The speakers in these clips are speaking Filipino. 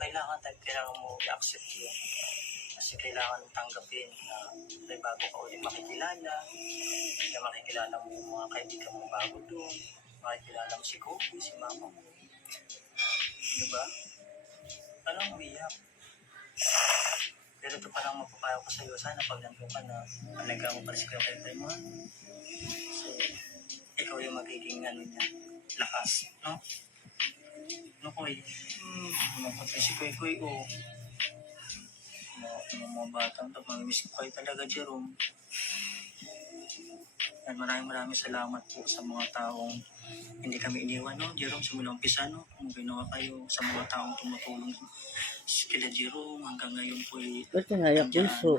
kailangan mo i-accept yun. Kasi kailangan mong tanggapin na may bago ka ulit makikilala, na makikilala mo yung mga kaibigan mo bago doon, makikilala mo si Kobe, si mama mo. Diba? Alam mo, iyak. Pero ito pa lang mapapayo ko sa'yo, sana pag nandun ka na, alaga mo pa rin si Kuya Koy mo. So, ikaw yung magiging lakas, no? No, Koy? Napatay si Koy, oh. Mga batang ito, mamimiss ko kayo talaga, Jerome. At maraming salamat po sa mga taong hindi kami iniwan, no? Jerome, simula umpisa, no? Kung ginawa kayo sa mga taong tumutulong kila Jerome, hanggang ngayon po ba't yung hayak puso?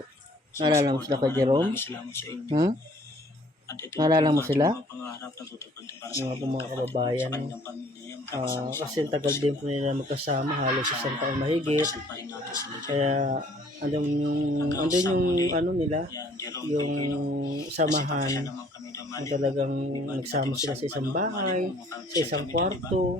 Naalala mo sila kay Jerome? Salamat sa inyo. Ha? Naalala mo sila? Mga kababayan. Kasi tagal din po nila magkasama, halos isang taon mahigit. Kaya andun yung ano nila, yung samahan, yung talagang nagsama sila sa isang bahay, sa isang kwarto.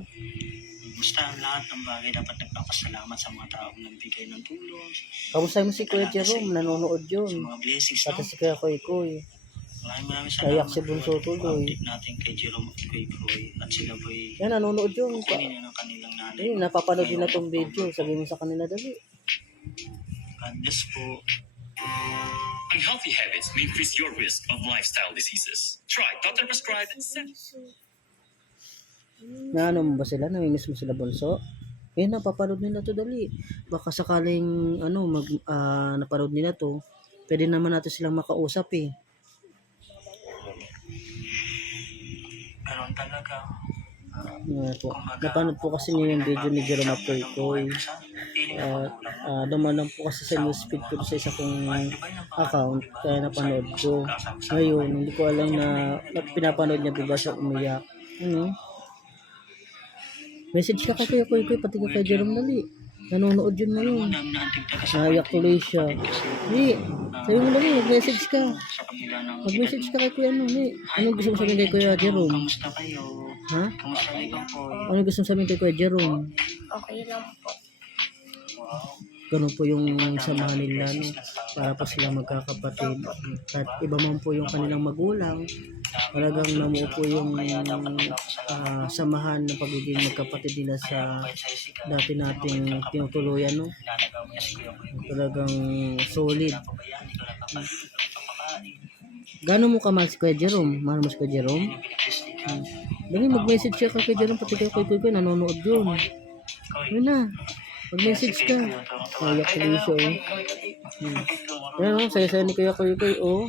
Basta lahat ng bagay dapat nagpapasalamat sa mga taong nagbigay ng tulong. Kamusta mo si Kuya Jerome? Nanonood yun. Sa mga blessings, pati si Kuya Koy. Maraming salamat. Kayak si Bunso tuloy. Update natin kay Jerome at kay Koy. At sila po'y yan, nanonood yun. kukunin ng kanilang nanay. Napapanood din na tong video. Sabi mo sa kanila dali. God bless po. Unhealthy habits may increase your risk of lifestyle diseases. Try doctor-prescribed Naano mo ba sila? Namimiss mo sila, Bunso? Napapanood nila to dali. Baka sakaling napanood nila to, pwede naman natin silang makausap eh. Ganon talaga. Napanood po kasi niyo yung video ni Jerome at Koy. Dumanan po kasi sa newsfeed ko sa isa kong account, kaya napanood ko. Ngayon, hindi ko alam na pinapanood niya, bigla siya umiyak. Message ka kay Koy, pati ka kay Jerome dali. Nanonood yun ngayon. Naiyak tuloy siya. Sabi mo dali, mag-message ka. Mag-message ka kay Kuya Anong gusto mo sabihin kay Kuya Jerome? Kamusta kayo? Ha? Kamusta kayo po? Ano gusto mo sabihin kay Kuya Jerome? Okay lang po. Ganun po yung samahan nila, no? Para po sila magkakapatid. At iba man po yung kanilang magulang, talagang namuo po yung samahan ng pagiging magkapatid nila sa dati nating tinutuluyan, no? Talagang solid. Gano'n mo kamahal si Kuya Jerome? Mahal mo si Kuya Jerome? Dali, mag-message siya kay Jerome, pati kay Koy, nanonood yun. Yun na. Mag-message ka. Nayak tuloy siya, oh. Yan, saya-saya ni Kuya Koy, oh.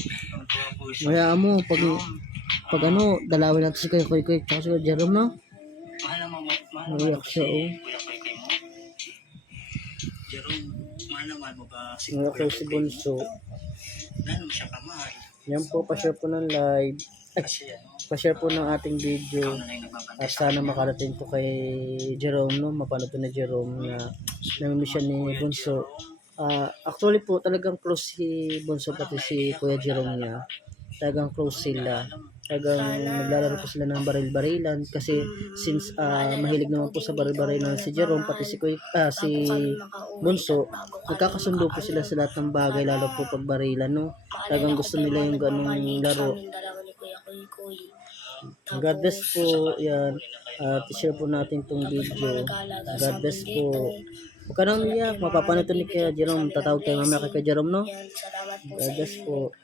Mayaan mo, pag dalawin natin si Kuya Koy, tsaka si Kuya Jerome, no? Nayak siya, oh. Jerome, mahal mo ba si Nayak siya si Bunso. Gano'n siya kamahal? Yan po, pa-share po ng live. Pa-share po ng ating video. At sana makarating to kay Jerome, no? Mapanood to ni Jerome na namimiss siya ni Bunso. Actually po, talagang close si Bunso pati si Kuya Jerome niya. Talagang close sila. Talagang naglalaro po sila ng baril-barilan kasi since mahilig naman po sa baril-barilan si Jerome pati si Bunso, nagkakasundo po sila sa lahat ng bagay, lalo po pag barilan, no? Talagang gusto nila yung ganung laro. God bless po. Yan. I-share po natin tong video. God bless po. Huwag ka nang iyak. Mapapanood to ni Kuya Jerome. Tatawag tayo mamaya kay Kuya Jerome, no? God bless po.